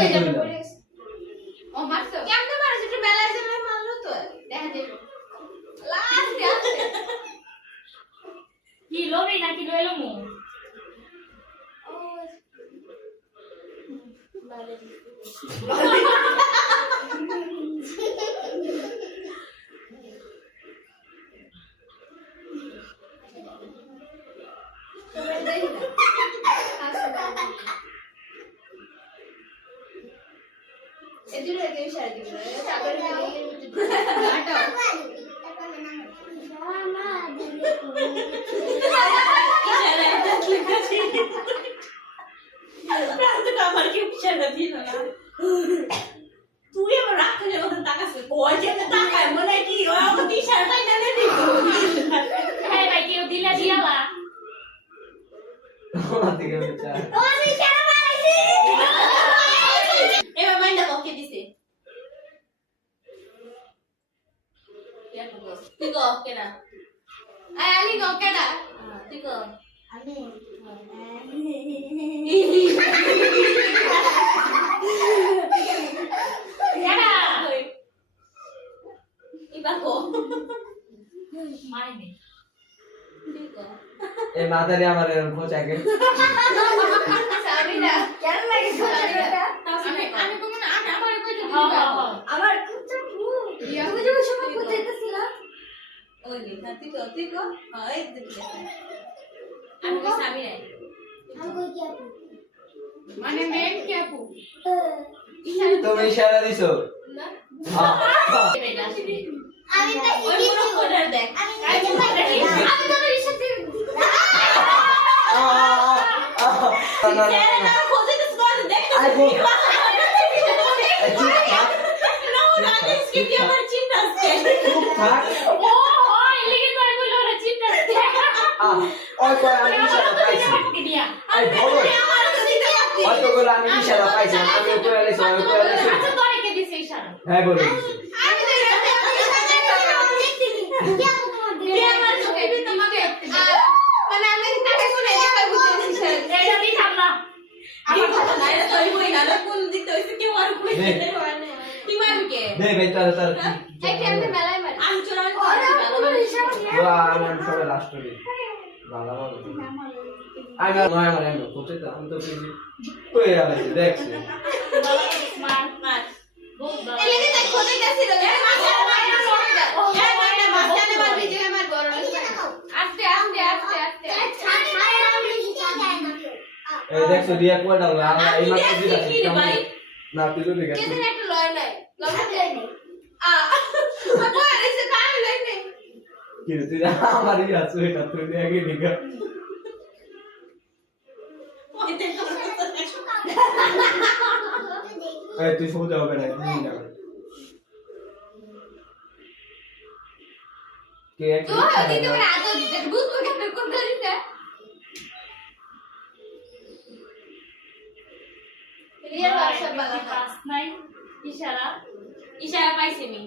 ও মারছো কেমনে মারছ একটু বেলায় যাবে মারলো তো দেখা যাবে লাস্ট আছে কি লবি নাকি লইলো মু ও বালে এদিকে এদিকে ইশারা দিবি চাদর দিয়ে আটা আমার কি ইশারা দিল না তুই আমার রাখতে যাবো তাকাছে কই যে তাকায় মনে কি ওই আমার ইশারা তাই না রে হ্যাঁ ভাই কেউ দিলা দিয়ালা ওনা থেকে বেটা ও ইশারা মারাইছি এবার মাইন্ডা বকে দিছে তুই গো কেনা আলি গো কেডা তুই গো আমি কেডা ইবা গো মাইনে তুই গো এ মাদারে আমার এরকম খোঁচাকে সাবিনা কেন লাগে সাবিনা আমি কোন না আমার কই দিবি হ্যাঁ হ্যাঁ হ্যাঁ আমার কুচা ভু তুমি যখন সময় কোথাইতেছিল ওই নে তুই গো এই দিবি আমি কই সামি নাই আমি কই কি আপু মানে মেন কি আপু তুমি ইশারা দিছো না হ্যাঁ আমি তো ওই পুরো কোডার দেখ আমি তো ইশারা না না খোঁজে তো স্কোর দেখ আই গো স্কিপ দিয়ে আমার চিন্তা আছে চুপ থাক ও এলিগে তো বইলো রে চিন্তা ওই কই আমি ইশারা পাইছি দিয়া আই বলো আমার তো দিতে লাগবে ওই তো বলে আমি ইশারা পাইছি আমি তো এলেছি আমি তো এলেছি আচ্ছা তোরে কে দিছে ইশারা হ্যাঁ বলো আমি তো কি আপু তোমার কে আমার চোখে দিতে তোমাকে মানে আমি তাকে শুনে একা বুঝতে ইশারা এটা দিতাম না আমার কথা নাই রে তুই কই না কোন দিতে হইছে কেউ আর কই তুই মারবি কে দে বেটা তার এই কেমনে মেলায় মারে আমি চোরা ওরে ইশারা ওয়া আমার সবে লাস্ট করি ভালো ভালো আমি নয় মানে আমি কোথায় তো আমি তো কই আছি দেখছি মার মার বহুত ভালো এলিগে তাই খোঁজে গেছিল রে মারছে মারছে মরে ও মারতে মারতে মারবি যে আমার বড় আস্তে আস্তে আস্তে আস্তে এই দেখছো দিয়া কোয়াটা হলো আমরা এই তুই মাত্র দেখছিস কি রে ভাই? না তুই তো দেখছিস কেদিন একটা লয় নাই লয় নাই আপু আরেছে কাল লয় নাই কি রে তুই আমার কি আছে এটা তুই আগে দেখা এই তুই সোজা হবে না তুই না কে এক তো দিতে পারে আজ দিতে বুঝবো কেন কোন করিতে রিয়েল হোয়াটসঅ্যাপ বালা পাস নাই ইশারা ইশারা পাইছি আমি